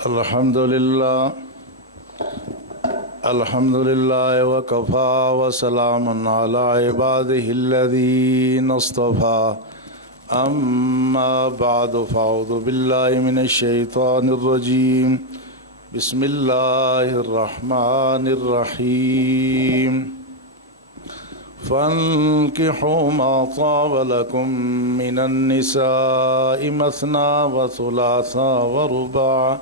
الحمد لله وكفى وسلام على عباده الذين اصطفى أما بعد فأعوذ بالله من الشيطان الرجيم بسم الله الرحمن الرحيم فانكحوا ما طاب لكم من النساء مثنى وثلاث ورباع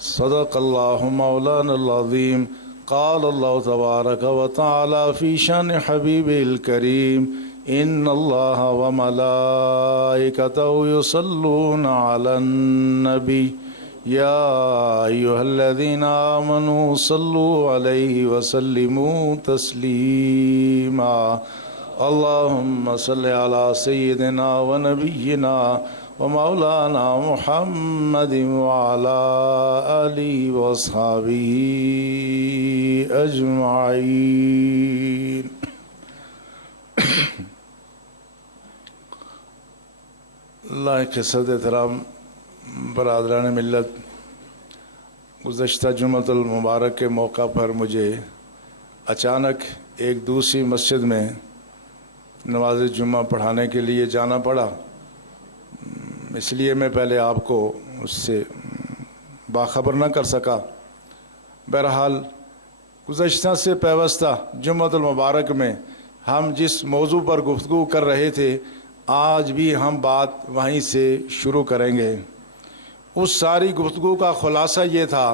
صدق الله مولانا العظيم قال الله تبارك وتعالى في شأن حبيبه الكريم إن الله وملائكته يصلون على النبي يا أيها الذين آمنوا صلوا عليه وسلموا تسليما اللهم صل على سيدنا ونبينا ومولانا محمد وعلى آله وأصحابه أجمعين لائق صدر احترام برادران ملت، گزشتہ جمعۃ المبارک کے موقع پر مجھے اچانک ایک دوسری مسجد میں نماز جمعہ پڑھانے کے لیے جانا پڑا، اس لیے میں پہلے آپ کو اس سے باخبر نہ کر سکا۔ بہرحال گزشتہ سے پیوستہ جمعۃ المبارک میں ہم جس موضوع پر گفتگو کر رہے تھے آج بھی ہم بات وہیں سے شروع کریں گے۔ اس ساری گفتگو کا خلاصہ یہ تھا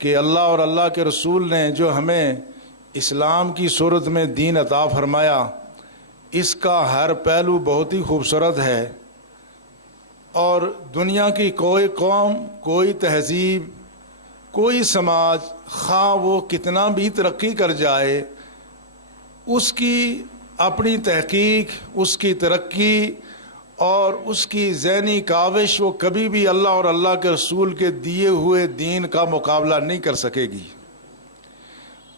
کہ اللہ اور اللہ کے رسول نے جو ہمیں اسلام کی صورت میں دین عطا فرمایا، اس کا ہر پہلو بہت ہی خوبصورت ہے، اور دنیا کی کوئی قوم، کوئی تہذیب، کوئی سماج، خواہ وہ کتنا بھی ترقی کر جائے، اس کی اپنی تحقیق، اس کی ترقی اور اس کی ذہنی کاوش وہ کبھی بھی اللہ اور اللہ کے رسول کے دیے ہوئے دین کا مقابلہ نہیں کر سکے گی۔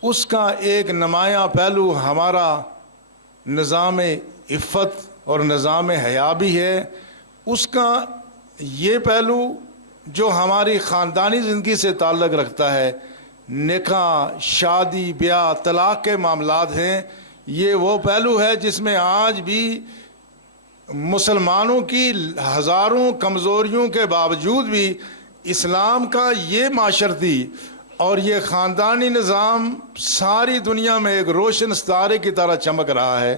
اس کا ایک نمایاں پہلو ہمارا نظام عفت اور نظام حیا بھی ہے۔ اس کا یہ پہلو جو ہماری خاندانی زندگی سے تعلق رکھتا ہے، نکاح، شادی، بیاہ، طلاق کے معاملات ہیں، یہ وہ پہلو ہے جس میں آج بھی مسلمانوں کی ہزاروں کمزوریوں کے باوجود بھی اسلام کا یہ معاشرتی اور یہ خاندانی نظام ساری دنیا میں ایک روشن ستارے کی طرح چمک رہا ہے،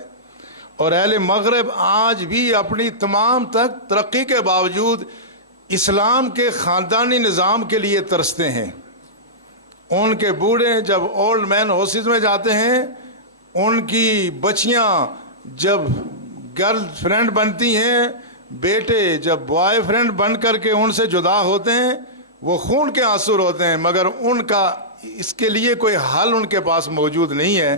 اور اہل مغرب آج بھی اپنی تمام تک ترقی کے باوجود اسلام کے خاندانی نظام کے لیے ترستے ہیں۔ ان کے بوڑھے جب اولڈ مین ہاؤسز میں جاتے ہیں، ان کی بچیاں جب گرل فرینڈ بنتی ہیں، بیٹے جب بوائے فرینڈ بن کر کے ان سے جدا ہوتے ہیں، وہ خون کے آنسو ہوتے ہیں، مگر ان کا اس کے لیے کوئی حل ان کے پاس موجود نہیں ہے۔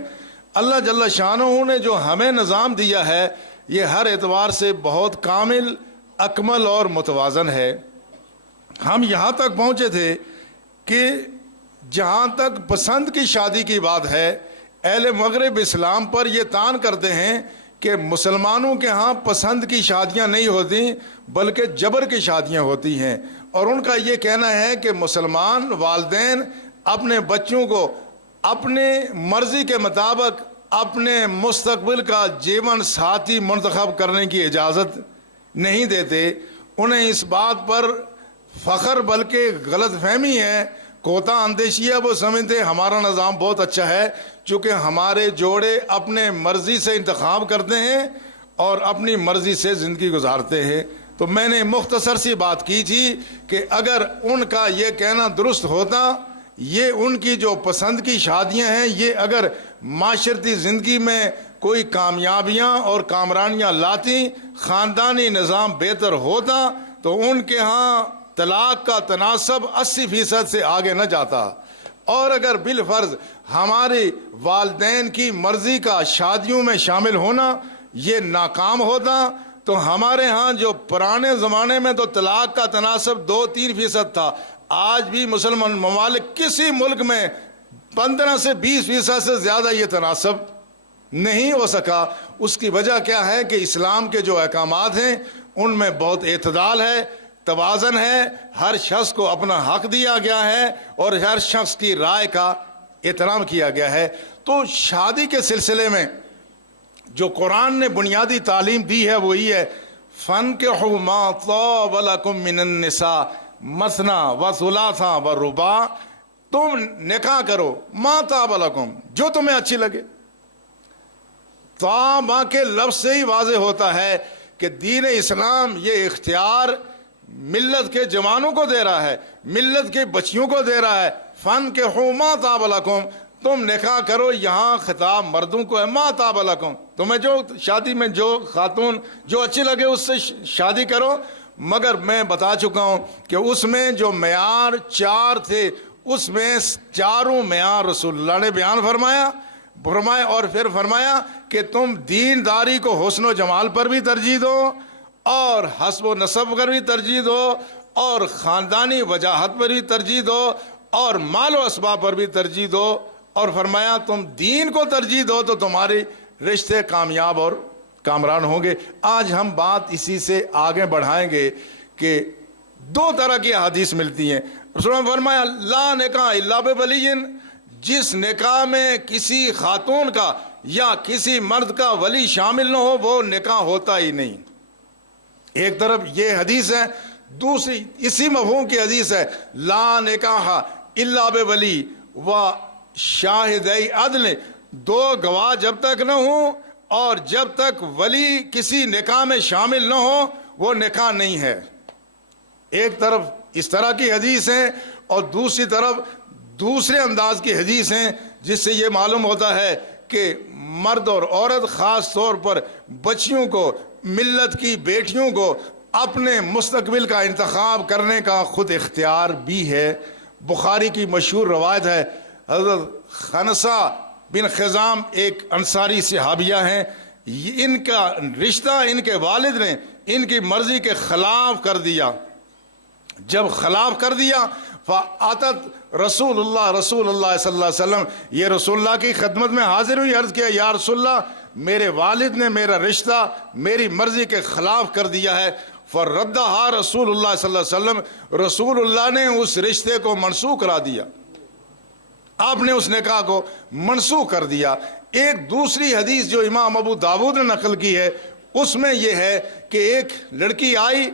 اللہ جل شانہ نے جو ہمیں نظام دیا ہے یہ ہر اعتبار سے بہت کامل، اکمل اور متوازن ہے۔ ہم یہاں تک پہنچے تھے کہ جہاں تک پسند کی شادی کی بات ہے، اہل مغرب اسلام پر یہ تان کرتے ہیں کہ مسلمانوں کے ہاں پسند کی شادیاں نہیں ہوتی بلکہ جبر کی شادیاں ہوتی ہیں، اور ان کا یہ کہنا ہے کہ مسلمان والدین اپنے بچوں کو اپنے مرضی کے مطابق اپنے مستقبل کا جیون ساتھی منتخب کرنے کی اجازت نہیں دیتے۔ انہیں اس بات پر فخر بلکہ غلط فہمی ہے، کوتا اندیشی ہے، وہ سمجھتے ہمارا نظام بہت اچھا ہے چونکہ ہمارے جوڑے اپنے مرضی سے انتخاب کرتے ہیں اور اپنی مرضی سے زندگی گزارتے ہیں۔ تو میں نے مختصر سی بات کی تھی کہ اگر ان کا یہ کہنا درست ہوتا، یہ ان کی جو پسند کی شادیاں ہیں یہ اگر معاشرتی زندگی میں کوئی کامیابیاں اور کامرانیاں لاتی، خاندانی نظام بہتر ہوتا، تو ان کے ہاں طلاق کا تناسب 80% سے آگے نہ جاتا، اور اگر بالفرض ہمارے والدین کی مرضی کا شادیوں میں شامل ہونا یہ ناکام ہوتا، تو ہمارے ہاں جو پرانے زمانے میں تو طلاق کا تناسب 2-3% تھا، آج بھی مسلمان ممالک کسی ملک میں 15 سے 20% سے زیادہ یہ تناسب نہیں ہو سکا۔ اس کی وجہ کیا ہے کہ اسلام کے جو احکامات ہیں ان میں بہت اعتدال ہے، توازن ہے، ہر شخص کو اپنا حق دیا گیا ہے اور ہر شخص کی رائے کا احترام کیا گیا ہے۔ تو شادی کے سلسلے میں جو قرآن نے بنیادی تعلیم دی ہے وہ یہ ہے، فَانكِحُوا مَا طَابَ لَكُم مِّنَ النِّسَاءِ مَثْنَىٰ وَثُلَاثَا وَرُبَاعَ، تم نکاح کرو مَا طَابَ لَكُم، جو تمہیں اچھی لگے۔ طابع کے لفظ سے ہی واضح ہوتا ہے کہ دین اسلام یہ اختیار ملت کے جوانوں کو دے رہا ہے، ملت کے بچیوں کو دے رہا ہے۔ فَانكِحُوا مَا طَابَ لَكُم، تم نکاح کرو، یہاں خطاب مردوں کو ہے، مَا طَابَ لَكُم، تمہیں جو شادی میں جو خاتون جو اچھی لگے اس سے شادی کرو۔ مگر میں بتا چکا ہوں کہ اس میں جو معیار 4 تھے، اس میں چاروں معیار رسول اللہ نے بیان فرمایا اور پھر فرمایا کہ تم دینداری کو حسن و جمال پر بھی ترجیح دو، اور حسب و نسب پر بھی ترجیح دو، اور خاندانی وجاہت پر بھی ترجیح دو، اور مال و اسباب پر بھی ترجیح دو، اور فرمایا تم دین کو ترجیح دو تو تمہاری رشتے کامیاب اور کامران ہوں گے۔ آج ہم بات اسی سے آگے بڑھائیں گے کہ 2 طرح کی احادیث ملتی ہیں۔ رسول اللہ نے فرمایا لا نکاح الا بولی، جس نکاح میں کسی خاتون کا یا کسی مرد کا ولی شامل نہ ہو وہ نکاح ہوتا ہی نہیں۔ ایک طرف یہ حدیث ہے، دوسری اسی مفہوم کی حدیث ہے لا نکاح الا بولی و شاہدی عدل، 2 گواہ جب تک نہ ہوں اور جب تک ولی کسی نکاح میں شامل نہ ہو وہ نکاح نہیں ہے۔ ایک طرف اس طرح کی حدیث ہے اور دوسری طرف دوسرے انداز کی حدیث ہیں، جس سے یہ معلوم ہوتا ہے کہ مرد اور عورت، خاص طور پر بچیوں کو، ملت کی بیٹیوں کو اپنے مستقبل کا انتخاب کرنے کا خود اختیار بھی ہے۔ بخاری کی مشہور روایت ہے، حضرت خنسہ بن خزام ایک انصاری صحابیہ ہیں، ان کا رشتہ ان کے والد نے ان کی مرضی کے خلاف کر دیا۔ جب خلاف کر دیا فَأَتَتْ رسول اللہ صلی اللہ علیہ وسلم، یہ رسول اللہ کی خدمت میں حاضر ہوئی، عرض کیا یا رسول اللہ میرے والد نے میرا رشتہ میری مرضی کے خلاف کر دیا ہے۔ فَرَدَّهَا رسول اللہ صلی اللہ علیہ وسلم، رسول اللہ نے اس رشتے کو منسوخ کرا دیا، آپ نے اس نکاح کو منسوخ کر دیا۔ ایک دوسری حدیث جو امام ابو داود نے نقل کی ہے، اس میں یہ ہے کہ ایک لڑکی آئی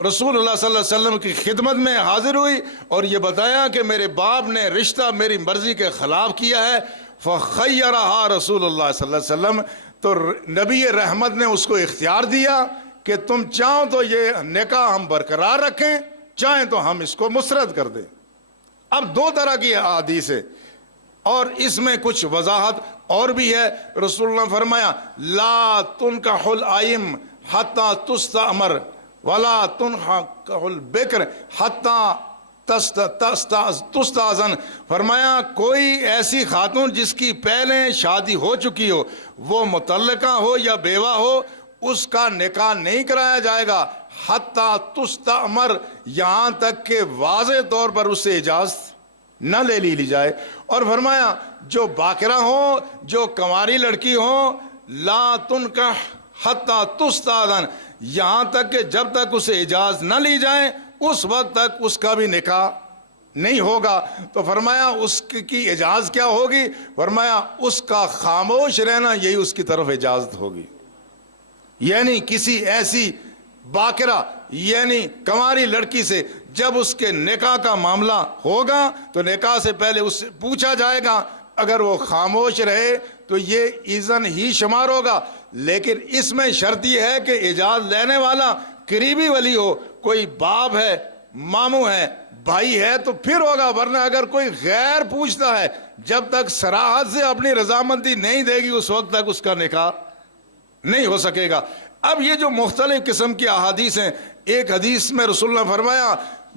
رسول اللہ صلی اللہ علیہ وسلم کی خدمت میں حاضر ہوئی اور یہ بتایا کہ میرے باپ نے رشتہ میری مرضی کے خلاف کیا ہے۔ فخیرہا رسول اللہ صلی اللہ علیہ وسلم، تو نبی رحمت نے اس کو اختیار دیا کہ تم چاہو تو یہ نکاح ہم برقرار رکھیں، چاہیں تو ہم اس کو مسرد کر دیں۔ اب 2 طرح کی احادیث ہے اور اس میں کچھ وضاحت اور بھی ہے۔ رسول اللہ نے فرمایا لا تنکح الائم حتی تستأمر ولا تنکح البکر حتی تستأذن، فرمایا کوئی ایسی خاتون جس کی پہلے شادی ہو چکی ہو، وہ مطلقہ ہو یا بیوہ ہو، اس کا نکاح نہیں کرایا جائے گا حتی تستأمر، یہاں تک کہ واضح طور پر اس سے اجازت نہ لے لی جائے۔ اور فرمایا جو باکرہ ہو، جو کنواری لڑکی ہو، لا تنکح حتی تستأذن، یہاں تک کہ جب تک اسے اجازت نہ لی جائے اس وقت تک اس کا بھی نکاح نہیں ہوگا۔ تو فرمایا اس کی اجازت کیا ہوگی؟ فرمایا اس کا خاموش رہنا، یہی اس کی طرف اجازت ہوگی۔ یعنی کسی ایسی باکرہ یعنی کنواری لڑکی سے جب اس کے نکاح کا معاملہ ہوگا تو نکاح سے پہلے اس سے پوچھا جائے گا، اگر وہ خاموش رہے تو یہ اذن ہی شمار ہوگا، لیکن اس میں شرط یہ ہے کہ اجازت لینے والا قریبی ولی ہو، کوئی باپ ہے، ماموں ہے، بھائی ہے تو پھر ہوگا، ورنہ اگر کوئی غیر پوچھتا ہے جب تک صراحت سے اپنی رضامندی نہیں دے گی اس وقت تک اس کا نکاح نہیں ہو سکے گا۔ اب یہ جو مختلف قسم کی احادیث ہیں، ایک حدیث میں رسول اللہ نے فرمایا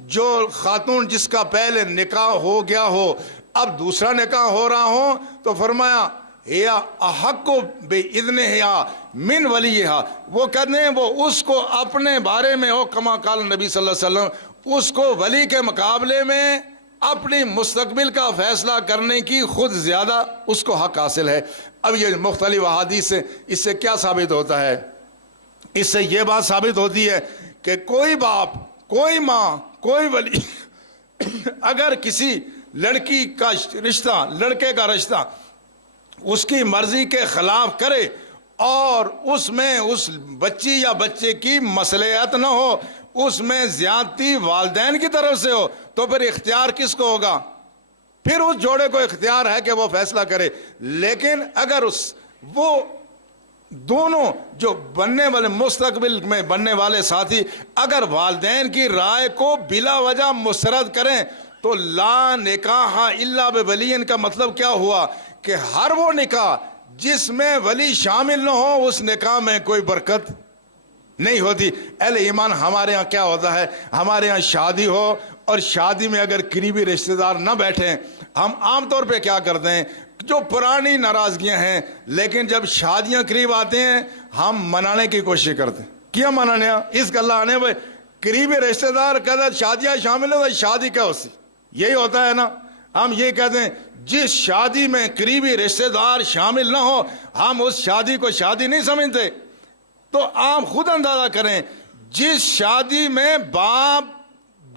جو خاتون جس کا پہلے نکاح ہو گیا ہو اب دوسرا نکاح ہو رہا ہو تو فرمایا یا احق باذنہا من ولیہا، وہ کہتے ہیں وہ اس کو اپنے بارے میں ہو کما قال نبی صلی اللہ علیہ وسلم، اس کو ولی کے مقابلے میں اپنی مستقبل کا فیصلہ کرنے کی خود زیادہ اس کو حق حاصل ہے۔ اب یہ مختلف احادیث سے اس سے کیا ثابت ہوتا ہے؟ اس سے یہ بات ثابت ہوتی ہے کہ کوئی باپ کوئی ماں کوئی ولی اگر کسی لڑکی کا رشتہ لڑکے کا رشتہ اس کی مرضی کے خلاف کرے اور اس میں اس بچی یا بچے کی مصلحت نہ ہو، اس میں زیادتی والدین کی طرف سے ہو، تو پھر اختیار کس کو ہوگا؟ پھر اس جوڑے کو اختیار ہے کہ وہ فیصلہ کرے۔ لیکن اگر وہ دونوں جو بننے والے مستقبل میں بننے والے ساتھی اگر والدین کی رائے کو بلا وجہ مسترد کریں تو لا نکاح الا بولی کا مطلب کیا ہوا کہ ہر وہ نکاح جس میں ولی شامل نہ ہو اس نکاح میں کوئی برکت نہیں ہوتی۔ اہل ایمان، ہمارے ہاں کیا ہوتا ہے، ہمارے ہاں شادی ہو اور شادی میں اگر قریبی رشتہ دار نہ بیٹھیں، ہم عام طور پہ کیا کرتے ہیں، جو پرانی ناراضگیاں ہیں لیکن جب شادیاں قریب آتے ہیں ہم منانے کی کوشش کرتے ہیں۔ کیا منانے اس کا اللہ آنے بھائی قریبی رشتہ دار کہتے شادیاں شامل ہو، شادی کیا ہوتی، یہی ہوتا ہے نا۔ ہم یہ کہتے ہیں جس شادی میں قریبی رشتہ دار شامل نہ ہو ہم اس شادی کو شادی نہیں سمجھتے۔ تو آپ خود اندازہ کریں، جس شادی میں باپ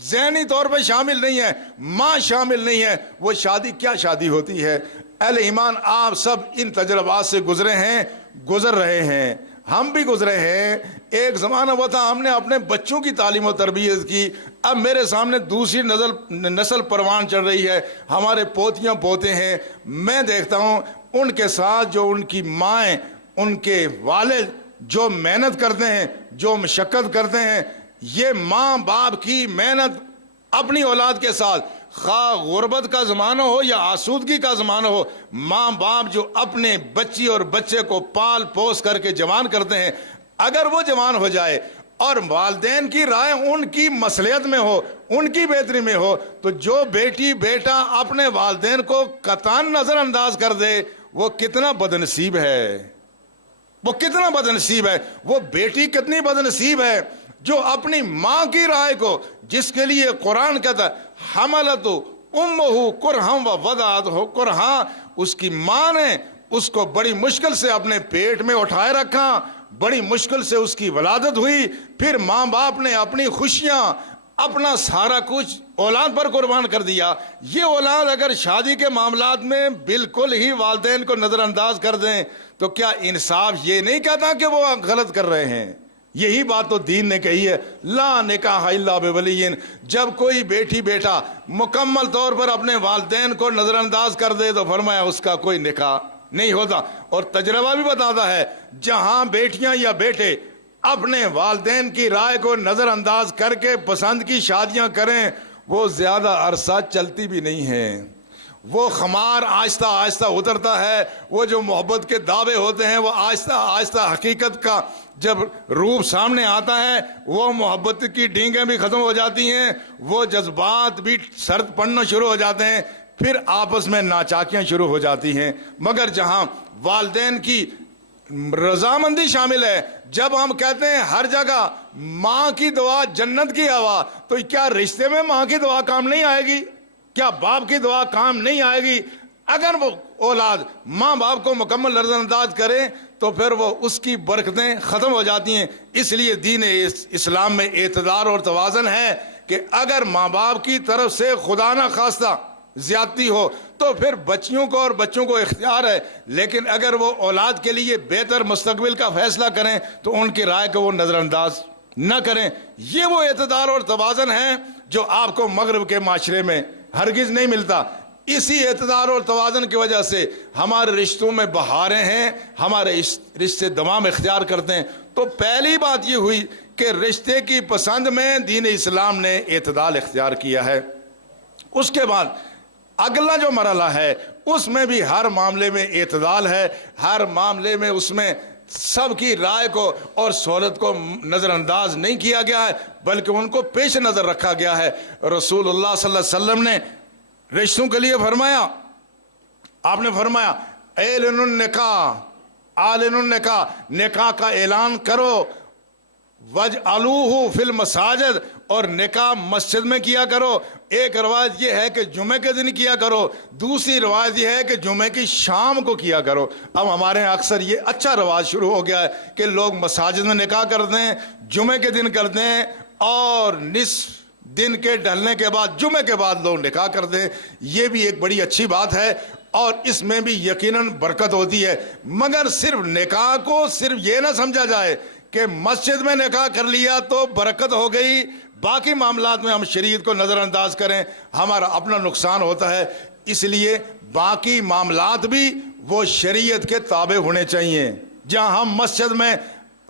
ذہنی طور پہ شامل نہیں ہے، ماں شامل نہیں ہے، وہ شادی کیا شادی ہوتی ہے؟ اہل ایمان، آپ سب ان تجربات سے گزرے ہیں، گزر رہے ہیں، ہم بھی گزرے ہیں۔ ایک زمانہ وہ تھا ہم نے اپنے بچوں کی تعلیم و تربیت کی، اب میرے سامنے دوسری نسل پروان چڑھ رہی ہے، ہمارے پوتیاں پوتے ہیں، میں دیکھتا ہوں ان کے ساتھ جو ان کی مائیں، ان کے والد جو محنت کرتے ہیں، جو مشقت کرتے ہیں، یہ ماں باپ کی محنت اپنی اولاد کے ساتھ، خواہ غربت کا زمانہ ہو یا آسودگی کا زمانہ ہو، ماں باپ جو اپنے بچی اور بچے کو پال پوس کر کے جوان کرتے ہیں، اگر وہ جوان ہو جائے اور والدین کی رائے ان کی مصلحت میں ہو، ان کی بہتری میں ہو، تو جو بیٹی بیٹا اپنے والدین کو قطعاً نظر انداز کر دے وہ کتنا بدنصیب ہے، وہ کتنا بدنصیب ہے، وہ بیٹی کتنی بدنصیب ہے جو اپنی ماں کی رائے کو، جس کے لیے قرآن کہتا ہے حملت امہ کرہا و وضعتہ کرہا، اس کی ماں نے اس کو بڑی مشکل سے اپنے پیٹ میں اٹھائے رکھا، بڑی مشکل سے اس کی ولادت ہوئی، پھر ماں باپ نے اپنی خوشیاں اپنا سارا کچھ اولاد پر قربان کر دیا۔ یہ اولاد اگر شادی کے معاملات میں بالکل ہی والدین کو نظر انداز کر دیں تو کیا انصاف یہ نہیں کہتا کہ وہ غلط کر رہے ہیں؟ یہی بات تو دین نے کہی ہے، لا نکاح الا بولی۔ جب کوئی بیٹی بیٹا مکمل طور پر اپنے والدین کو نظر انداز کر دے تو فرمایا اس کا کوئی نکاح نہیں ہوتا۔ اور تجربہ بھی بتاتا ہے جہاں بیٹیاں یا بیٹے اپنے والدین کی رائے کو نظر انداز کر کے پسند کی شادیاں کریں وہ زیادہ عرصہ چلتی بھی نہیں ہیں، وہ خمار آہستہ آہستہ اترتا ہے، وہ جو محبت کے دعوے ہوتے ہیں وہ آہستہ آہستہ حقیقت کا جب روپ سامنے آتا ہے وہ محبت کی ڈینگیں بھی ختم ہو جاتی ہیں، وہ جذبات بھی سرد پڑنا شروع ہو جاتے ہیں، پھر آپس میں ناچاکیاں شروع ہو جاتی ہیں۔ مگر جہاں والدین کی رضامندی شامل ہے، جب ہم کہتے ہیں ہر جگہ ماں کی دعا جنت کی ہوا، تو کیا رشتے میں ماں کی دعا کام نہیں آئے گی؟ کیا باپ کی دعا کام نہیں آئے گی؟ اگر وہ اولاد ماں باپ کو مکمل نظر انداز کرے تو پھر وہ اس کی برکتیں ختم ہو جاتی ہیں۔ اس لیے دین اسلام میں اعتدال اور توازن ہے کہ اگر ماں باپ کی طرف سے خدا نہ خواستہ زیادتی ہو تو پھر بچیوں کو اور بچوں کو اختیار ہے، لیکن اگر وہ اولاد کے لیے بہتر مستقبل کا فیصلہ کریں تو ان کی رائے کو وہ نظر انداز نہ کریں۔ یہ وہ اعتدال اور توازن ہے جو آپ کو مغرب کے معاشرے میں ہرگز نہیں ملتا۔ اسی اعتدال اور توازن کی وجہ سے ہمارے رشتوں میں بہاریں ہیں، ہمارے رشتے دوام اختیار کرتے ہیں۔ تو پہلی بات یہ ہوئی کہ رشتے کی پسند میں دین اسلام نے اعتدال اختیار کیا ہے۔ اس کے بعد اگلا جو مرحلہ ہے اس میں بھی ہر معاملے میں اعتدال ہے، ہر معاملے میں اس میں سب کی رائے کو اور سہولت کو نظر انداز نہیں کیا گیا ہے بلکہ ان کو پیش نظر رکھا گیا ہے۔ رسول اللہ صلی اللہ علیہ وسلم نے رشتوں کے لیے فرمایا، آپ نے فرمایا اعلنوا النکاح، اعلنوا النکاح، نکاح کا اعلان کرو، وجعلوہ فی المساجد، اور نکاح مسجد میں کیا کرو۔ ایک روایت یہ ہے کہ جمعے کے دن کیا کرو، دوسری روایت یہ ہے کہ جمعے کی شام کو کیا کرو۔ اب ہمارے یہاں اکثر یہ اچھا رواج شروع ہو گیا ہے کہ لوگ مساجد میں نکاح کرتے ہیں، جمعے کے دن کرتے ہیں اور نصف دن کے ڈھلنے کے بعد جمعے کے بعد لوگ نکاح کر دیں، یہ بھی ایک بڑی اچھی بات ہے اور اس میں بھی یقیناً برکت ہوتی ہے۔ مگر صرف نکاح کو صرف یہ نہ سمجھا جائے کہ مسجد میں نکاح کر لیا تو برکت ہو گئی، باقی معاملات میں ہم شریعت کو نظر انداز کریں، ہمارا اپنا نقصان ہوتا ہے۔ اس لیے باقی معاملات بھی وہ شریعت کے تابع ہونے چاہیے۔ جہاں ہم مسجد میں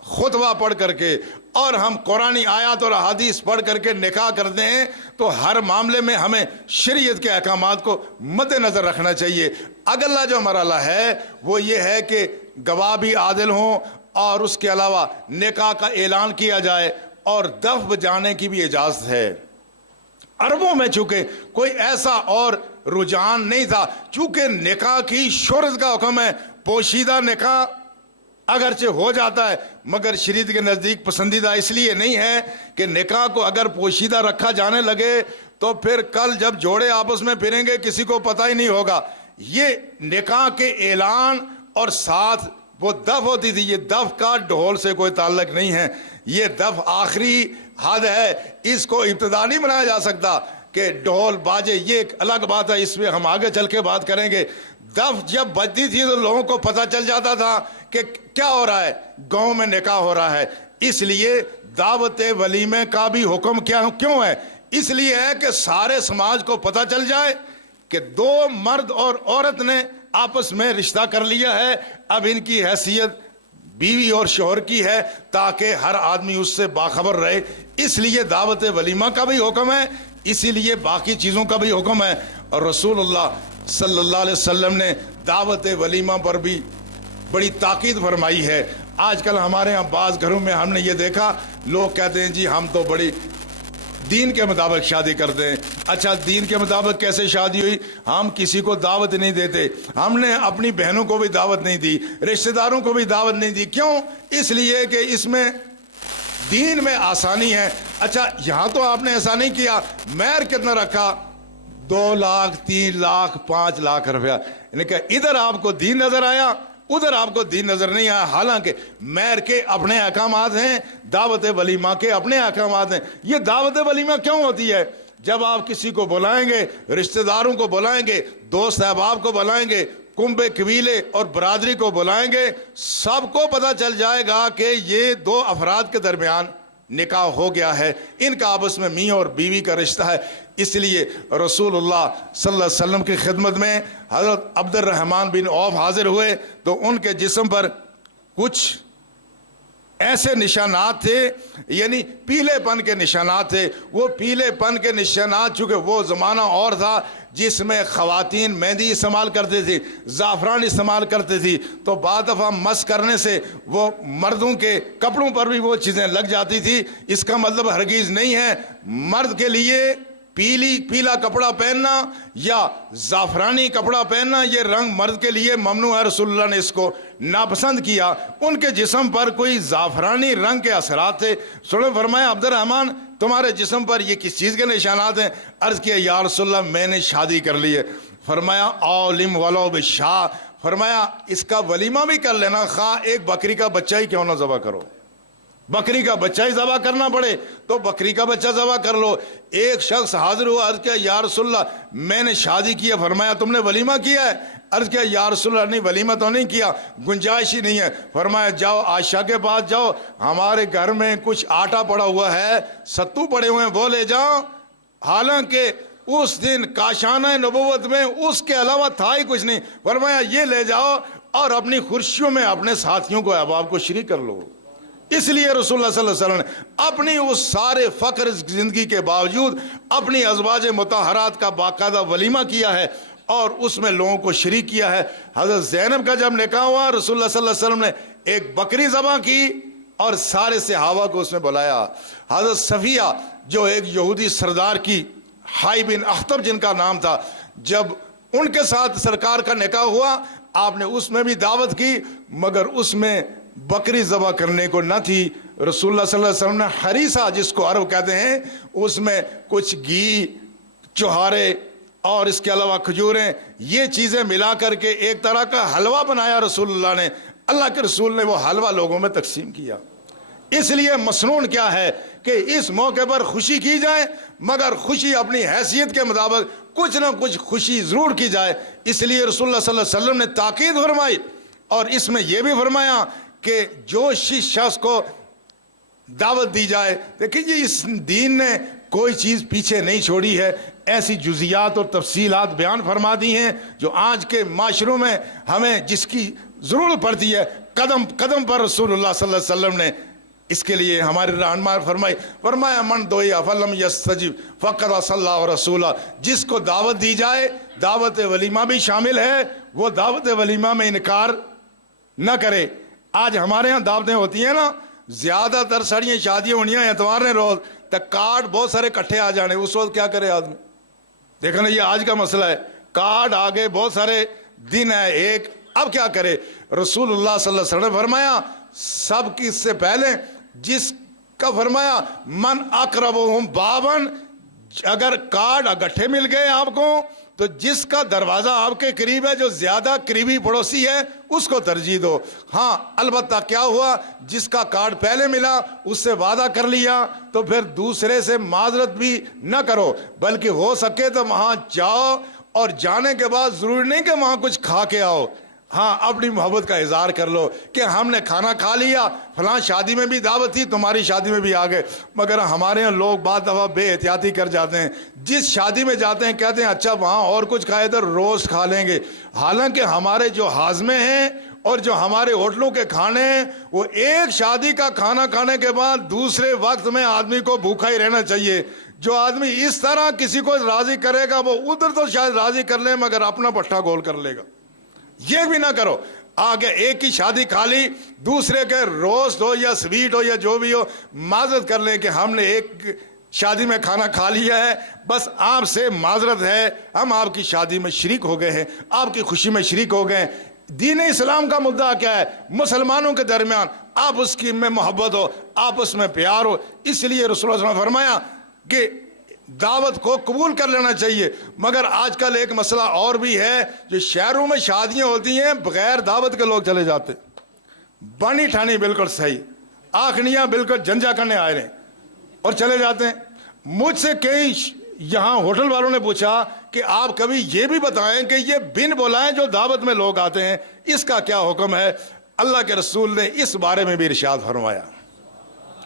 خطبہ پڑھ کر کے اور ہم قرآنی آیات اور احادیث پڑھ کر کے نکاح کرتے ہیں تو ہر معاملے میں ہمیں شریعت کے احکامات کو مد نظر رکھنا چاہیے۔ اگلا جو مرحلہ ہے وہ یہ ہے کہ گواہ بھی عادل ہوں اور اس کے علاوہ نکاح کا اعلان کیا جائے اور دف بجانے کی بھی اجازت ہے۔ عربوں میں چونکہ کوئی ایسا اور رجحان نہیں تھا، چونکہ نکاح کی شہرت کا حکم ہے، پوشیدہ نکاح اگرچہ ہو جاتا ہے مگر شریعت کے نزدیک پسندیدہ اس لیے نہیں ہے کہ نکاح کو اگر پوشیدہ رکھا جانے لگے تو پھر کل جب جوڑے آپس میں پھریں گے کسی کو پتہ ہی نہیں ہوگا۔ یہ نکاح کے اعلان اور ساتھ وہ دف ہوتی تھی، یہ دف کا ڈھول سے کوئی تعلق نہیں ہے، یہ دف آخری حد ہے، اس کو ابتدا نہیں بنایا جا سکتا کہ ڈھول باجے، یہ ایک الگ بات ہے، اس میں ہم آگے چل کے بات کریں گے۔ دف جب بجتی تھی تو لوگوں کو پتہ چل جاتا تھا کہ کیا ہو رہا ہے، گاؤں میں نکاح ہو رہا ہے۔ اس لیے دعوت ولیمے کا بھی حکم کیوں ہے؟ اس لیے ہے کہ سارے سماج کو پتہ چل جائے کہ دو مرد اور عورت نے آپس میں رشتہ کر لیا ہے، اب ان کی حیثیت بیوی اور شوہر کی ہے تاکہ ہر آدمی اس سے باخبر رہے۔ اس لیے دعوت ولیمہ کا بھی حکم ہے، اسی لیے باقی چیزوں کا بھی حکم ہے۔ اور رسول اللہ صلی اللہ علیہ وسلم نے دعوت ولیمہ پر بھی بڑی تاکید فرمائی ہے۔ آج کل ہمارے ہاں بعض گھروں میں ہم نے یہ دیکھا، لوگ کہتے ہیں جی ہم تو بڑی دین کے مطابق شادی کرتے ہیں۔ اچھا دین کے مطابق کیسے شادی ہوئی؟ ہم کسی کو دعوت نہیں دیتے، ہم نے اپنی بہنوں کو بھی دعوت نہیں دی، رشتہ داروں کو بھی دعوت نہیں دی۔ کیوں؟ اس لیے کہ اس میں دین میں آسانی ہے۔ اچھا یہاں تو آپ نے ایسا نہیں کیا، مہر کتنا رکھا؟ 2 لاکھ 3 لاکھ 5 لاکھ روپیہ، یعنی کہ ادھر آپ کو دین نظر آیا ادھر آپ کو دین نظر نہیں آیا۔ حالانکہ مہر کے اپنے احکامات ہیں، دعوت ولیمہ کے اپنے احکامات ہیں۔ یہ دعوت ولیمہ کیوں ہوتی ہے؟ جب آپ کسی کو بلائیں گے، رشتہ داروں کو بلائیں گے، دوست احباب کو بلائیں گے، کنبے قبیلے اور برادری کو بلائیں گے، سب کو پتہ چل جائے گا کہ یہ 2 افراد کے درمیان نکاح ہو گیا ہے، ان کا آپس میں میاں اور بیوی کا رشتہ ہے۔ اس لیے رسول اللہ صلی اللہ علیہ وسلم کی خدمت میں حضرت عبد الرحمن بن عوف حاضر ہوئے تو ان کے جسم پر کچھ ایسے نشانات تھے، یعنی پیلے پن کے نشانات تھے۔ وہ پیلے پن کے نشانات چونکہ وہ زمانہ اور تھا جس میں خواتین مہندی استعمال کرتے تھی، زعفران استعمال کرتے تھی، تو بعض دفعہ مس کرنے سے وہ مردوں کے کپڑوں پر بھی وہ چیزیں لگ جاتی تھی۔ اس کا مطلب ہرگز نہیں ہے مرد کے لیے پیلا کپڑا پہننا یا زعفرانی کپڑا پہننا یہ رنگ مرد کے لیے ممنوع ہے، رسول اللہ نے اس کو ناپسند کیا۔ ان کے جسم پر کوئی زعفرانی رنگ کے اثرات تھے۔ سنو فرمایا عبد الرحمن تمہارے جسم پر یہ کس چیز کے نشانات ہیں؟ عرض کیا یا رسول اللہ میں نے شادی کر لی ہے۔ فرمایا اولم ولو بشاء، فرمایا اس کا ولیمہ بھی کر لینا، خواہ ایک بکری کا بچہ ہی کیوں نہ ذبح کرو، بکری کا بچہ ہی ذبح کرنا پڑے تو بکری کا بچہ ذبح کر لو۔ ایک شخص حاضر ہوا، عرض کیا یا رسول اللہ میں نے شادی کی ہے۔ فرمایا تم نے ولیمہ کیا ہے؟ عرض کیا یا رسول اللہ نہیں ولیمہ تو نہیں کیا، گنجائش ہی نہیں ہے۔ فرمایا جاؤ عائشہ کے پاس جاؤ، ہمارے گھر میں کچھ آٹا پڑا ہوا ہے، ستو پڑے ہوئے ہیں، وہ لے جاؤ۔ حالانکہ اس دن کاشانہ نبوت میں اس کے علاوہ تھا ہی کچھ نہیں۔ فرمایا یہ لے جاؤ اور اپنی خوشیوں میں اپنے ساتھیوں کو احباب کو شریک کر لو۔ اس لیے رسول اللہ صلی اللہ علیہ وسلم نے اپنی اس سارے فقر زندگی کے باوجود اپنی ازواج مطہرات کا باقاعدہ ولیمہ کیا ہے اور اس میں لوگوں کو شریک کیا ہے۔ حضرت زینب کا جب نکاح ہوا رسول اللہ صلی اللہ علیہ وسلم نے ایک بکری ذبح کی اور سارے صحابہ کو اس میں بلایا۔ حضرت صفیہ جو ایک یہودی سردار کی حائی بن اخطب جن کا نام تھا، جب ان کے ساتھ سرکار کا نکاح ہوا آپ نے اس میں بھی دعوت کی مگر اس میں بکری ذبح کرنے کو نہ تھی۔ رسول اللہ صلی اللہ علیہ وسلم نے حریصہ جس کو عرب کہتے ہیں اس میں کچھ گھی، چوہارے اور اس کے علاوہ کھجوریں، یہ چیزیں ملا کر کے ایک طرح کا حلوہ بنایا رسول اللہ نے۔ اللہ کے رسول نے وہ حلوہ لوگوں میں تقسیم کیا۔ اس لیے مسنون کیا ہے کہ اس موقع پر خوشی کی جائے، مگر خوشی اپنی حیثیت کے مطابق کچھ نہ کچھ خوشی ضرور کی جائے۔ اس لیے رسول اللہ صلی اللہ علیہ وسلم نے تاکید فرمائی، اور اس میں یہ بھی فرمایا کہ جو شخص کو دعوت دی جائے، دیکھیں جی اس دین نے کوئی چیز پیچھے نہیں چھوڑی ہے، ایسی جزیات اور تفصیلات بیان فرما دی ہیں جو آج کے معاشروں میں ہمیں جس کی ضرورت پڑتی ہے، قدم قدم پر رسول اللہ صلی اللہ علیہ وسلم نے اس کے لیے ہمارے رہنما فرمایا من دعا فلم یستجب فقد عصى اللہ ورسولہ، جس کو دعوت دی جائے، دعوت ولیمہ بھی شامل ہے، وہ دعوت ولیمہ میں انکار نہ کرے۔ آج ہمارے ہاں دعوتیں ہوتی ہیں نا، زیادہ تر سڑیاں شادیاں ہونیاں اتوار نے روز تک کارڈ بہت سارے کٹھے آ جانے، اس وقت کیا کرے آدمی؟ دیکھو نا یہ آج کا مسئلہ ہے، کارڈ آگے بہت سارے دن ہے ایک، اب کیا کرے؟ رسول اللہ صلی اللہ علیہ وسلم نے فرمایا سب کی سے پہلے جس کا فرمایا من اقربہم بابن، اگر کارڈ اگٹھے مل گئے آپ کو تو جس کا دروازہ آپ کے قریب ہے، جو زیادہ قریبی پڑوسی ہے، اس کو ترجیح دو۔ ہاں البتہ کیا ہوا، جس کا کارڈ پہلے ملا اس سے وعدہ کر لیا تو پھر دوسرے سے معذرت بھی نہ کرو، بلکہ ہو سکے تو وہاں جاؤ، اور جانے کے بعد ضروری نہیں کہ وہاں کچھ کھا کے آؤ، ہاں اپنی محبت کا اظہار کر لو کہ ہم نے کھانا کھا لیا، فلاں شادی میں بھی دعوت تھی، تمہاری شادی میں بھی آ گئے۔ مگر ہمارے یہاں لوگ بعض دفعہ بے احتیاطی کر جاتے ہیں، جس شادی میں جاتے ہیں کہتے ہیں اچھا وہاں اور کچھ کھائے تو روز کھا لیں گے، حالانکہ ہمارے جو ہاضمے ہیں اور جو ہمارے ہوٹلوں کے کھانے ہیں، وہ ایک شادی کا کھانا کھانے کے بعد دوسرے وقت میں آدمی کو بھوکا ہی رہنا چاہیے۔ جو آدمی اس طرح کسی کو راضی کرے گا، وہ ادھر تو شاید راضی کر لے مگر اپنا پٹھا گول کر لے گا۔ یہ بھی نہ کرو، آگے ایک کی شادی کھا لی، دوسرے کے روسٹ ہو یا سویٹ ہو یا جو بھی ہو، معذرت کر لیں کہ ہم نے ایک شادی میں کھانا کھا لیا ہے، بس آپ سے معذرت ہے، ہم آپ کی شادی میں شریک ہو گئے ہیں، آپ کی خوشی میں شریک ہو گئے ہیں۔ دین اسلام کا مدعا کیا ہے؟ مسلمانوں کے درمیان آپ اس کی میں محبت ہو، آپ اس میں پیار ہو۔ اس لیے رسول اللہ صلی اللہ علیہ وسلم نے فرمایا کہ دعوت کو قبول کر لینا چاہیے۔ مگر آج کل ایک مسئلہ اور بھی ہے، جو شہروں میں شادیاں ہوتی ہیں بغیر دعوت کے لوگ چلے جاتے، بانی ٹھانی بالکل صحیح، آخنیاں بالکل جھنجھا کرنے آئے رہے اور چلے جاتے ہیں۔ مجھ سے کئی یہاں ہوٹل والوں نے پوچھا کہ آپ کبھی یہ بھی بتائیں کہ یہ بن بلائیں جو دعوت میں لوگ آتے ہیں، اس کا کیا حکم ہے؟ اللہ کے رسول نے اس بارے میں بھی ارشاد فرمایا،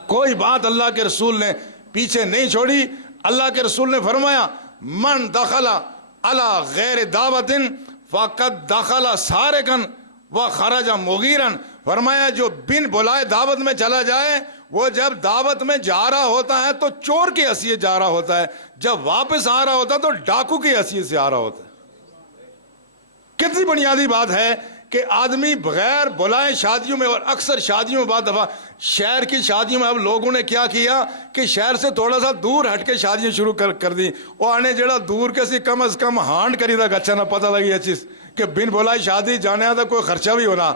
کوئی بات اللہ کے رسول نے پیچھے نہیں چھوڑی۔ اللہ کے رسول نے فرمایا من دخل علی غیر دعوت فقد دخل سارقا وخرج مغیرا، فرمایا جو بن بلائے دعوت میں چلا جائے، وہ جب دعوت میں جا رہا ہوتا ہے تو چور کی حیثیت جا رہا ہوتا ہے، جب واپس آ رہا ہوتا ہے تو ڈاکو کی حیثیت سے آ رہا ہوتا ہے۔ کتنی بنیادی بات ہے کہ آدمی بغیر بلائے شادیوں میں، اور اکثر شادیوں میں بعض دفعہ شہر کی شادیوں میں اب لوگوں نے کیا کیا کہ شہر سے تھوڑا سا دور ہٹ کے شادیاں شروع کر دی، وہ آنے جڑا دور کے سی کم از کم ہانڈ کری تک اچھا نہ پتہ لگی یہ چیز کہ بن بلائی شادی جانے آتا کوئی خرچہ بھی ہونا،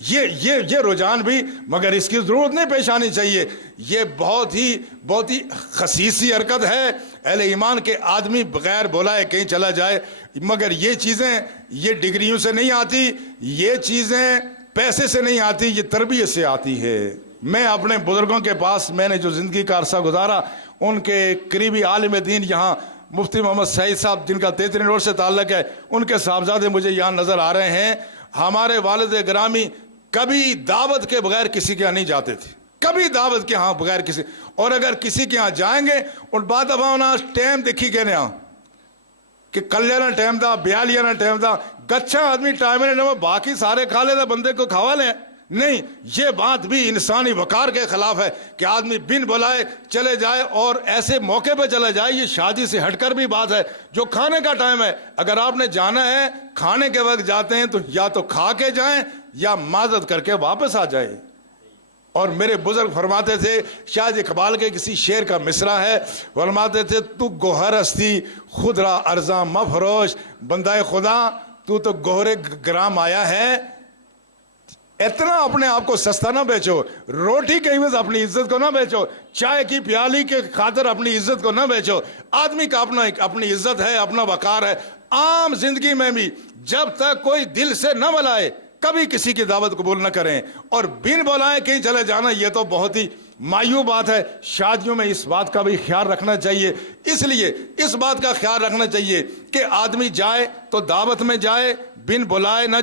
یہ رجحان بھی، مگر اس کی ضرورت نہیں پیش آنی چاہیے۔ یہ بہت ہی خسیسی حرکت ہے اہل ایمان کے آدمی بغیر بلائے کہیں چلا جائے۔ مگر یہ چیزیں یہ ڈگریوں سے نہیں آتی، یہ چیزیں پیسے سے نہیں آتی، یہ تربیت سے آتی ہے۔ میں اپنے بزرگوں کے پاس میں نے جو زندگی کا عرصہ گزارا، ان کے قریبی عالم دین یہاں مفتی محمد سعید صاحب جن کا 33 روڈ سے تعلق ہے، ان کے صاحبزادے مجھے یہاں نظر آ رہے ہیں۔ ہمارے والد گرامی کبھی دعوت کے بغیر کسی کے یہاں نہیں جاتے تھے، کبھی دعوت کے ہاں بغیر کسی، اور اگر کسی کے یہاں جائیں گے اور بعد دفعہ انہاں ٹائم دیکھی کہنے ہاں کہ کلیانا ٹائم دا، بیالیانا ٹائم دا، گچھا آدمی ٹائم نے نہ باقی سارے کھا لے دا بندے کو کھوا لیں، نہیں، یہ بات بھی انسانی وقار کے خلاف ہے کہ آدمی بن بلائے چلے جائے اور ایسے موقع پہ چلا جائے۔ یہ شادی سے ہٹ کر بھی بات ہے، جو کھانے کا ٹائم ہے، اگر آپ نے جانا ہے کھانے کے وقت جاتے ہیں تو یا تو کھا کے جائیں یا معذرت کر کے واپس آ جائے۔ اور میرے بزرگ فرماتے تھے، شاید اقبال کے کسی شعر کا مصرع ہے، فرماتے تھے تو گوہر ہستی خود را ارزاں مفروش، بندہ خدا تو گوہر گرام آیا ہے، اتنا اپنے آپ کو سستا نہ بیچو، روٹی کے عوض اپنی عزت کو نہ بیچو، چائے کی پیالی کے خاطر اپنی عزت کو نہ بیچو۔ آدمی کا اپنی عزت ہے، اپنا وقار ہے۔ عام زندگی میں بھی جب تک کوئی دل سے نہ بلائے کبھی کسی کی دعوت قبول نہ کریں، اور بن بلائے کہیں چلے جانا یہ تو بہت ہی مایوب بات ہے۔ شادیوں میں اس بات کا بھی خیال رکھنا چاہیے، اس لیے اس بات کا خیال رکھنا چاہیے کہ آدمی جائے تو دعوت میں جائے، بن بلائے نہ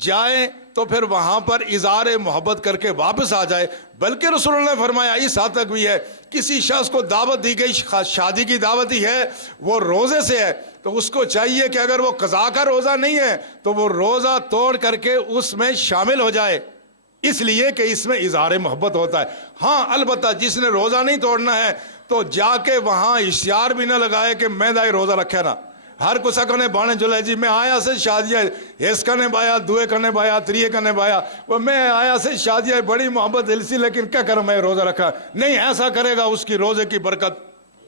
جائے تو پھر وہاں پر اظہار محبت کر کے واپس آ جائے۔ بلکہ رسول اللہ نے فرمایا اس حد تک بھی ہے، کسی شخص کو دعوت دی گئی، شادی کی دعوت ہی ہے، وہ روزے سے ہے، تو اس کو چاہیے کہ اگر وہ قضا کا روزہ نہیں ہے تو وہ روزہ توڑ کر کے اس میں شامل ہو جائے، اس لیے کہ اس میں اظہار محبت ہوتا ہے۔ ہاں البتہ جس نے روزہ نہیں توڑنا ہے تو جا کے وہاں اشتہار بھی نہ لگائے کہ میں دائی روزہ رکھے نا، ہر کسا کنے بانے جلے جی میں آیا سے شادیہ اس کنے بایا، دوے کنے بایا، تریے کنے بایا، وہ میں آیا سے شادیہ بڑی محبت دل سی، لیکن کیا کروں میں روزہ رکھا نہیں، ایسا کرے گا اس کی روزے کی برکت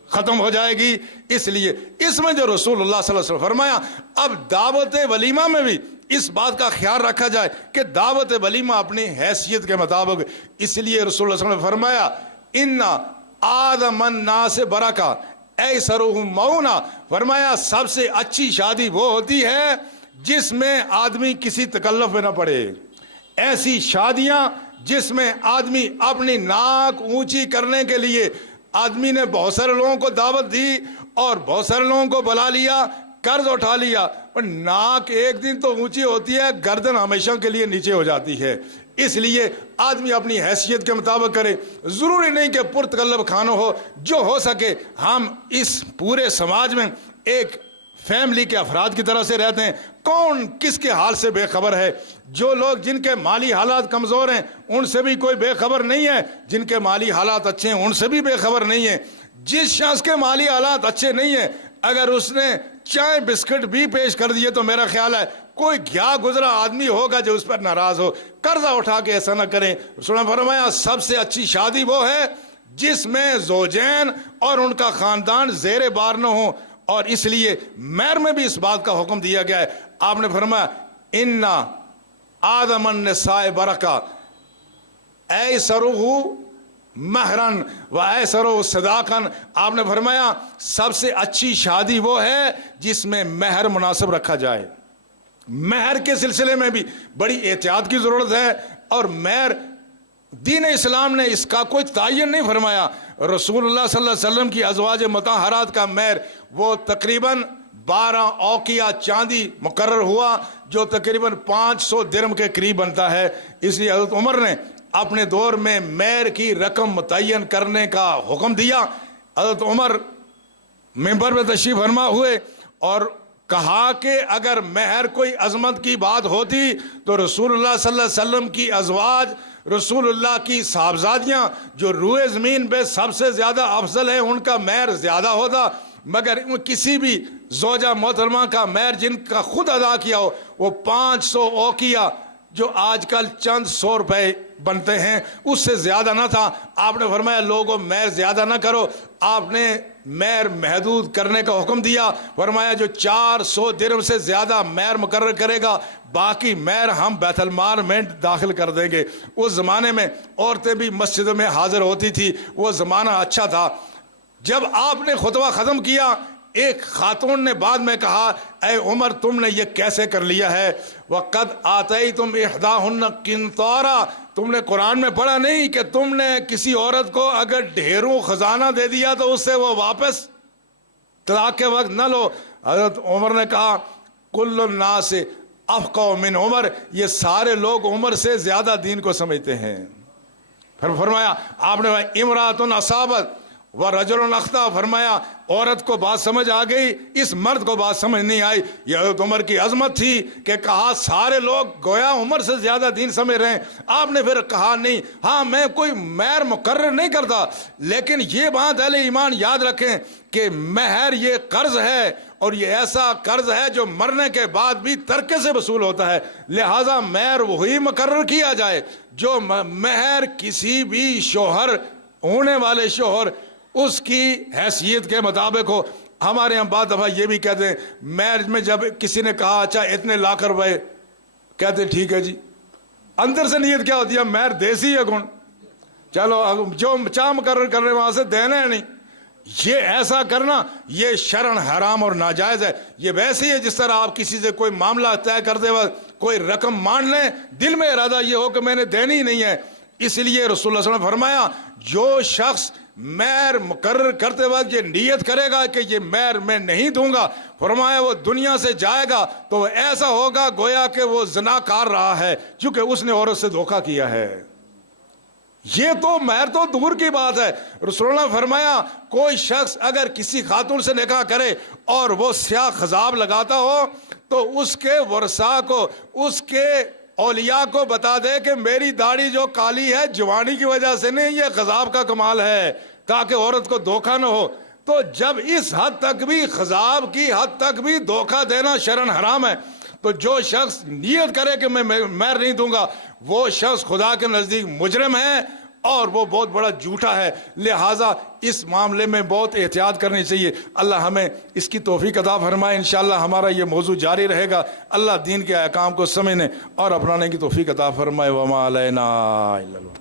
ختم ہو جائے گی۔ اس لیے اس میں جو رسول اللہ صلی اللہ علیہ وسلم فرمایا، اب دعوت ولیمہ میں بھی اس بات کا خیال رکھا جائے کہ دعوت ولیمہ اپنی حیثیت کے مطابق، اس لیے رسول اللہ صلی اللہ علیہ وسلم نے فرمایا ان آدم الناس برکہ ایسرہم مونا، فرمایا سب سے اچھی شادی وہ ہوتی ہے جس میں آدمی کسی تکلف میں نہ پڑے۔ ایسی شادیاں جس میں آدمی اپنی ناک اونچی کرنے کے لیے آدمی نے بہت سارے لوگوں کو دعوت دی اور بہت سارے لوگوں کو بلا لیا، قرض اٹھا لیا، اور ناک ایک دن تو اونچی ہوتی ہے، گردن ہمیشہ کے لیے نیچے ہو جاتی ہے۔ اس لیے آدمی اپنی حیثیت کے مطابق کرے، ضروری نہیں کہ پرتکلف کھانا ہو، جو ہو سکے۔ ہم اس پورے سماج میں ایک فیملی کے افراد کی طرح سے رہتے ہیں، کون کس کے حال سے بے خبر ہے؟ جو لوگ جن کے مالی حالات کمزور ہیں ان سے بھی کوئی بے خبر نہیں ہے، جن کے مالی حالات اچھے ہیں ان سے بھی بے خبر نہیں ہے۔ جس شخص کے مالی حالات اچھے نہیں ہیں اگر اس نے چائے بسکٹ بھی پیش کر دیے تو میرا خیال ہے کوئی گیا گزرا آدمی ہوگا جو اس پر ناراض ہو۔ قرضہ اٹھا کے ایسا نہ کریں۔ رسول اللہ نے فرمایا سب سے اچھی شادی وہ ہے جس میں زوجین اور ان کا خاندان زیر بار نہ ہو، اور اس لیے مہر میں بھی اس بات کا حکم دیا گیا ہے۔ آپ نے فرمایا ان آدم النساء برکہ ایسرہ مہرن و ایسرہ صداقن، آپ نے فرمایا سب سے اچھی شادی وہ ہے جس میں مہر مناسب رکھا جائے۔ مہر کے سلسلے میں بھی بڑی احتیاط کی ضرورت ہے، اور مہر دین اسلام نے اس کا کوئی تعین نہیں فرمایا۔ رسول اللہ صلی اللہ علیہ وسلم کی ازواج مطہرات کا مہر وہ تقریباً 12 اوقیہ چاندی مقرر ہوا، جو تقریباً 500 درہم کے قریب بنتا ہے۔ اس لیے حضرت عمر نے اپنے دور میں مہر کی رقم متعین کرنے کا حکم دیا۔ حضرت عمر منبر پہ تشریف فرما ہوئے اور کہا کہ اگر مہر کوئی عظمت کی بات ہوتی تو رسول اللہ صلی اللہ علیہ وسلم کی ازواج، رسول اللہ کی صاحبزادیاں جو روئے زمین پہ سب سے زیادہ افضل ہیں، ان کا مہر زیادہ ہوتا، مگر کسی بھی زوجہ محترمہ کا مہر جن کا خود ادا کیا ہو وہ 500 اوقیہ جو آج کل چند 100 روپے بنتے ہیں اس سے زیادہ نہ تھا۔ آپ نے فرمایا لوگوں مہر زیادہ نہ کرو، آپ نے مہر محدود کرنے کا حکم دیا۔ فرمایا جو 400 درہم سے زیادہ مہر مقرر کرے گا باقی مہر ہم بیت المال میں داخل کر دیں گے۔ اس زمانے میں عورتیں بھی مسجدوں میں حاضر ہوتی تھی، وہ زمانہ اچھا تھا۔ جب آپ نے خطبہ ختم کیا ایک خاتون نے بعد میں کہا اے عمر تم نے یہ کیسے کر لیا ہے؟ وَقَدْ آتَيْتُمْ إِحْدَاهُنَّ قِنْطَارًا، تم نے قرآن میں پڑھا نہیں کہ تم نے کسی عورت کو اگر ڈھیروں خزانہ دے دیا تو اس سے وہ واپس طلاق کے وقت نہ لو؟ حضرت عمر نے کہا کل الناس افقہ من عمر، یہ سارے لوگ عمر سے زیادہ دین کو سمجھتے ہیں۔ پھر فرمایا آپ نے امرأۃ اصابت ورجل اخطا، فرمایا عورت کو بات سمجھ آ گئی، اس مرد کو بات سمجھ نہیں آئی۔ یہ حضرت عمر کی عظمت تھی کہ کہا سارے لوگ گویا عمر سے زیادہ دین سمجھ رہے ہیں۔ آپ نے پھر کہا نہیں، ہاں میں کوئی مہر مقرر نہیں کرتا، لیکن یہ بات اہل ایمان یاد رکھیں کہ مہر یہ قرض ہے، اور یہ ایسا قرض ہے جو مرنے کے بعد بھی ترکے سے وصول ہوتا ہے، لہٰذا مہر وہی مقرر کیا جائے جو مہر کسی بھی شوہر ہونے والے شوہر اس کی حیثیت کے مطابق ہو۔ ہمارے ہم بعض دفعہ یہ بھی کہتے ہیں میرج میں جب کسی نے کہا اچھا اتنے لاکھ روپے، کہتے ٹھیک ہے جی، اندر سے نیت کیا ہوتی ہے مہر دیسی ہے کون، چلو جو چاہ مقرر کر رہے وہاں سے دینا ہے نہیں۔ یہ ایسا کرنا یہ شرعن حرام اور ناجائز ہے. یہ ویسے ہی ہے جس طرح آپ کسی سے کوئی معاملہ طے کرتے وقت کوئی رقم مان لیں, دل میں ارادہ یہ ہو کہ میں نے دینی ہی نہیں ہے. اس لیے رسول اللہ صلی اللہ علیہ وسلم نے فرمایا جو شخص مہر مقرر کرتے وقت یہ نیت کرے گا کہ یہ مہر میں نہیں دوں گا, فرمایا وہ دنیا سے جائے گا تو وہ ایسا ہوگا گویا کہ وہ زناکار رہا ہے, کیونکہ اس نے عورت سے دھوکہ کیا ہے. یہ تو مہر تو دور کی بات ہے. رسول اللہ نے فرمایا کوئی شخص اگر کسی خاتون سے نکاح کرے اور وہ سیاہ خضاب لگاتا ہو تو اس کے ورثاء کو, اس کے اولیاء کو بتا دے کہ میری داڑھی جو کالی ہے جوانی کی وجہ سے نہیں, یہ خضاب کا کمال ہے, تاکہ عورت کو دھوکہ نہ ہو. تو جب اس حد تک بھی خضاب کی حد تک بھی دھوکہ دینا شرعن حرام ہے, تو جو شخص نیت کرے کہ میں مہر نہیں دوں گا وہ شخص خدا کے نزدیک مجرم ہے اور وہ بہت بڑا جھوٹا ہے. لہٰذا اس معاملے میں بہت احتیاط کرنی چاہیے. اللہ ہمیں اس کی توفیق عطا فرمائے. انشاءاللہ ہمارا یہ موضوع جاری رہے گا. اللہ دین کے احکام کو سمجھنے اور اپنانے کی توفیق عطا فرمائے. وما علینا الا البلاغ.